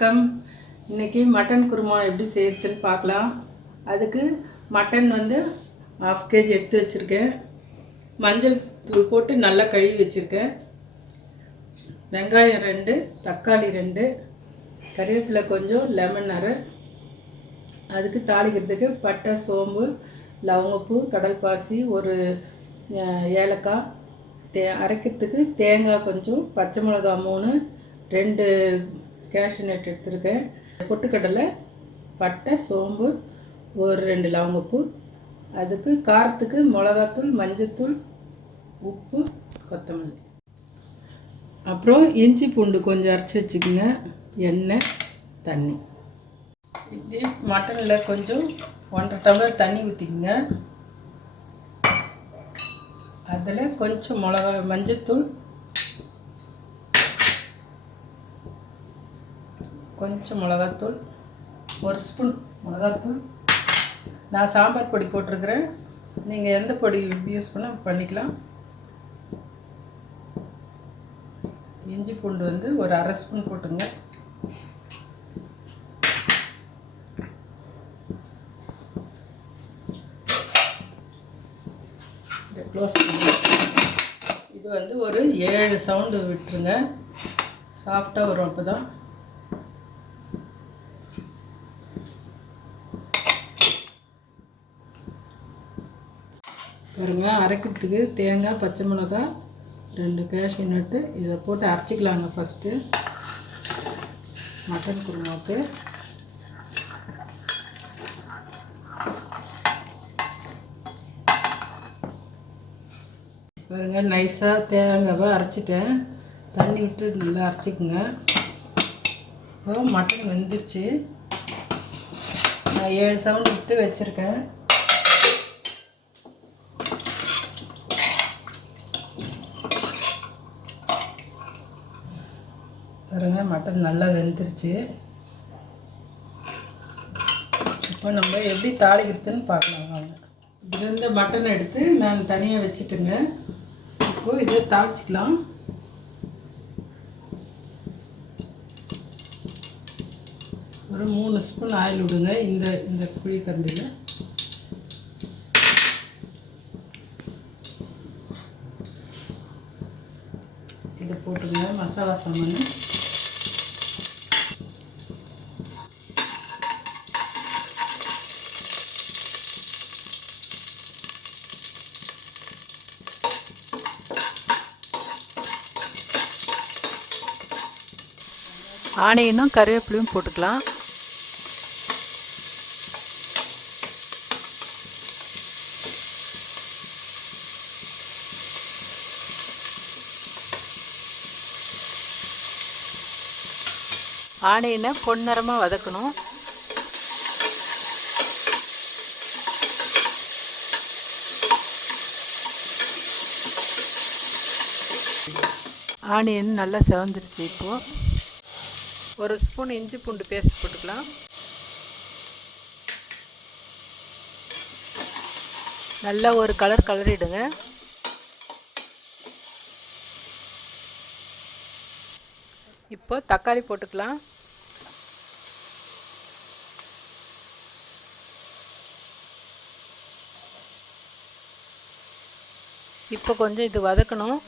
வணக்கம். இன்றைக்கி மட்டன் குருமா எப்படி செய்யறதுன்னு பார்க்கலாம். அதுக்கு மட்டன் வந்து 1/2 kg எடுத்து வச்சுருக்கேன். மஞ்சள் தூள் போட்டு நல்லா கழுவி வச்சுருக்கேன். வெங்காயம் 2, தக்காளி 2, கறிவேப்பிலை கொஞ்சம், லெமன் அரை. அதுக்கு தாளிக்கிறதுக்கு பட்டை, சோம்பு, லவங்கப்பூ, கடல்பாசி, ஒரு ஏலக்காய், அரைக்கிறதுக்கு தேங்காய் கொஞ்சம், பச்சை மிளகா 3, 2 கேஷ்யூ நட் எடுத்துருக்கேன். பொட்டுக்கடலை, பட்டை, சோம்பு, ஒரு 2 லவங்கப்பூ. அதுக்கு காரத்துக்கு மிளகாத்தூள், மஞ்சத்தூள், உப்பு, கொத்தமல்லி. அப்புறம் இஞ்சி பூண்டு கொஞ்சம் அரைச்சி வச்சுக்கோங்க. எண்ணெய், தண்ணி. இப்படி மட்டனில் கொஞ்சம் 1.5 டம்ளர் தண்ணி ஊற்றிக்கோங்க. அதில் கொஞ்சம் மஞ்சத்தூள், கொஞ்சம் மிளகாத்தூள், 1 ஸ்பூன் மிளகாத்தூள். நான் சாம்பார் பொடி போட்டிருக்கிறேன். நீங்கள் எந்த பொடி யூஸ் பண்ணிக்கலாம். இஞ்சி பூண்டு வந்து ஒரு 1/2 ஸ்பூன் போட்டுங்க. இதை க்ளோஸ் பண்ணி இது வந்து ஒரு 7 சவுண்டு விட்டுருங்க. சாஃப்டாக வரும். அப்போ தான் பாருங்க. அரைக்கிறதுக்கு தேங்காய், பச்சை மிளகாய், 2 கேஷ்யூ நட்டு இதை போட்டு அரைச்சிக்கலாங்க. ஃபஸ்ட்டு மட்டன் குருமாவுக்கு பாருங்க. நைஸாக தேங்காவை அரைச்சிட்டேன். தண்ணி விட்டு நல்லா அரைச்சிக்குங்க. இப்போ மட்டன் வெந்துருச்சு. நான் 7 சவுண்டு விட்டு வச்சுருக்கேன். பாருங்க, மட்டன் நல்லா வெந்துருச்சு. இப்போ நம்ம எப்படி தாளிக்கிறதுன்னு பார்க்கலாம் வாங்க. இதுலேருந்து மட்டன் எடுத்து நான் தனியாக வச்சுட்டுங்க. இப்போது இதை தாளிச்சிக்கலாம். ஒரு 3 ஸ்பூன் ஆயில் விடுங்க. இந்த குழி கரண்டியில் இதை போட்டுங்க. மசாலா சாமான் ஆனியனும் கறிவேப்பிலையும் போட்டுக்கலாம். ஆனியனை பொன்னிறமாக வதக்கணும். ஆனியன் நல்லா செவந்துருச்சு. இப்போது 1 ஸ்பூன் இஞ்சி பூண்டு பேஸ்ட் போட்டுக்கலாம். நல்லா ஒரு கலரிடுங்க. இப்போ தக்காளி போட்டுக்கலாம். இப்போ கொஞ்சம் இது வதக்கணும்.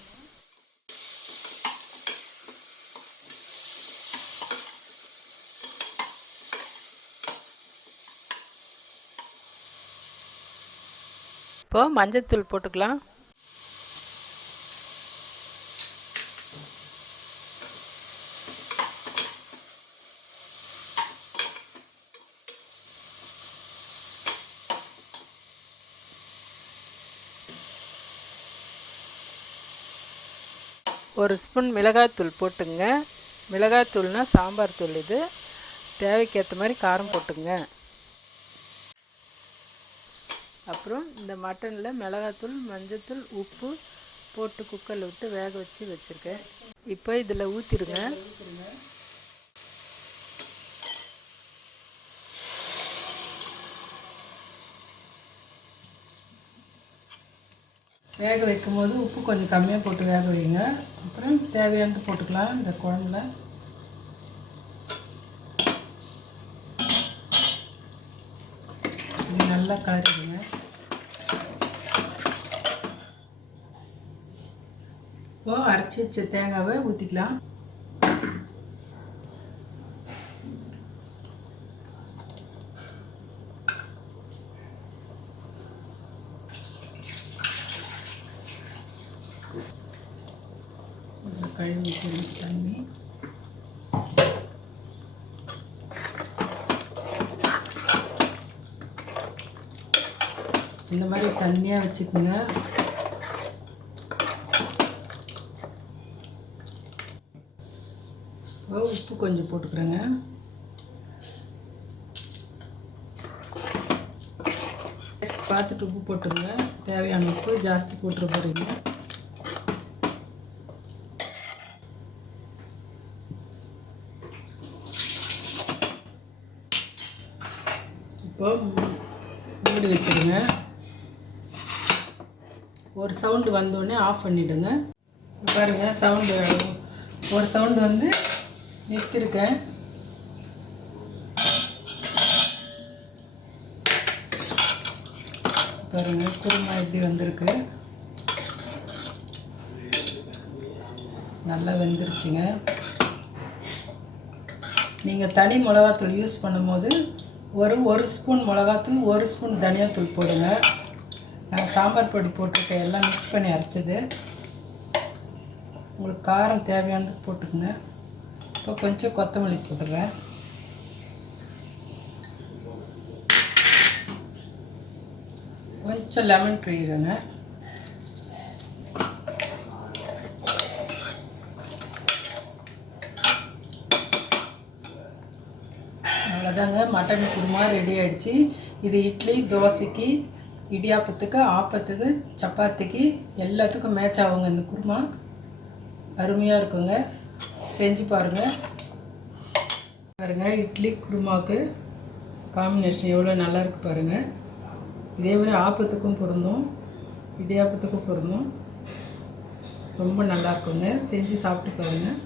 இப்போ மஞ்சத்தூள் போட்டுக்கலாம். ஒரு ஸ்பூன் மிளகாய்த்தூள் போட்டுங்க. மிளகாய்த்தூள்னா சாம்பார் தூள். இது தேவைக்கேற்ற மாதிரி காரம் போட்டுங்க. அப்புறம் இந்த மட்டனில் மிளகாத்தூள், மஞ்சத்தூள், உப்பு போட்டு குக்கரில் விட்டு வேக வச்சுருக்கேன். இப்போ இதில் ஊற்றிடுங்க. வேக வைக்கும் போது உப்பு கொஞ்சம் கம்மியாக போட்டு வேக வைங்க. அப்புறம் தேவையானது போட்டுக்கலாம். இந்த குழம்புல நல்லா கலரிடுங்க. இப்போது அரைச்சி வச்ச தேங்காவை ஊற்றிக்கலாம். கழுவி தண்ணி இந்த மாதிரி தண்ணியாக வச்சுக்கோங்க. உப்பு கொஞ்சம் போட்டுக்கிறேங்க. பார்த்துட்டு உப்பு போட்டுங்க. தேவையான உப்பு ஜாஸ்தி போட்டுற போகிறீங்க. இப்போ மூடி வச்சுருங்க. ஒரு சவுண்டு வந்தோடனே ஆஃப் பண்ணிவிடுங்க. பாருங்கள், சவுண்டு ஒரு சவுண்டு வந்து நிறுத்திருக்கேன். பாருங்கள், குருமா எப்படி வந்திருக்கு. நல்லா வெந்துருச்சுங்க. நீங்கள் தனி மிளகாத்தூள் யூஸ் பண்ணும்போது ஒரு ஸ்பூன் மிளகாத்தூள், 1 ஸ்பூன் தனியாத்தூள் போடுங்க. நான் சாம்பார் பொடி போட்டிருக்கேன், எல்லாம் மிக்ஸ் பண்ணி அரைச்சது. உங்களுக்கு காரம் தேவையானது போட்டுக்கோங்க. இப்போ கொஞ்சம் கொத்தமல்லி போட்டுடுறேன். கொஞ்சம் லெமன் பிழிகிறேங்க. அவ்வளோதாங்க, மட்டன் குருமா ரெடி ஆகிடுச்சு. இது இட்லி, தோசைக்கு, இடியாப்பத்துக்கு, ஆப்பத்துக்கு, சப்பாத்திக்கு எல்லாத்துக்கும் மேட்ச் ஆகுங்க. இந்த குருமா அருமையாக இருக்குங்க. செஞ்சு பாருங்கள். இட்லி குருமாவுக்கு காம்பினேஷன் எவ்வளோ நல்லா இருக்குது பாருங்கள். இதே மாதிரி ஆப்பத்துக்கும் பொருந்தும், இடியாப்பத்துக்கும் பொருந்தும். ரொம்ப நல்லா இருக்குங்க. செஞ்சு சாப்பிட்டு பாருங்கள்.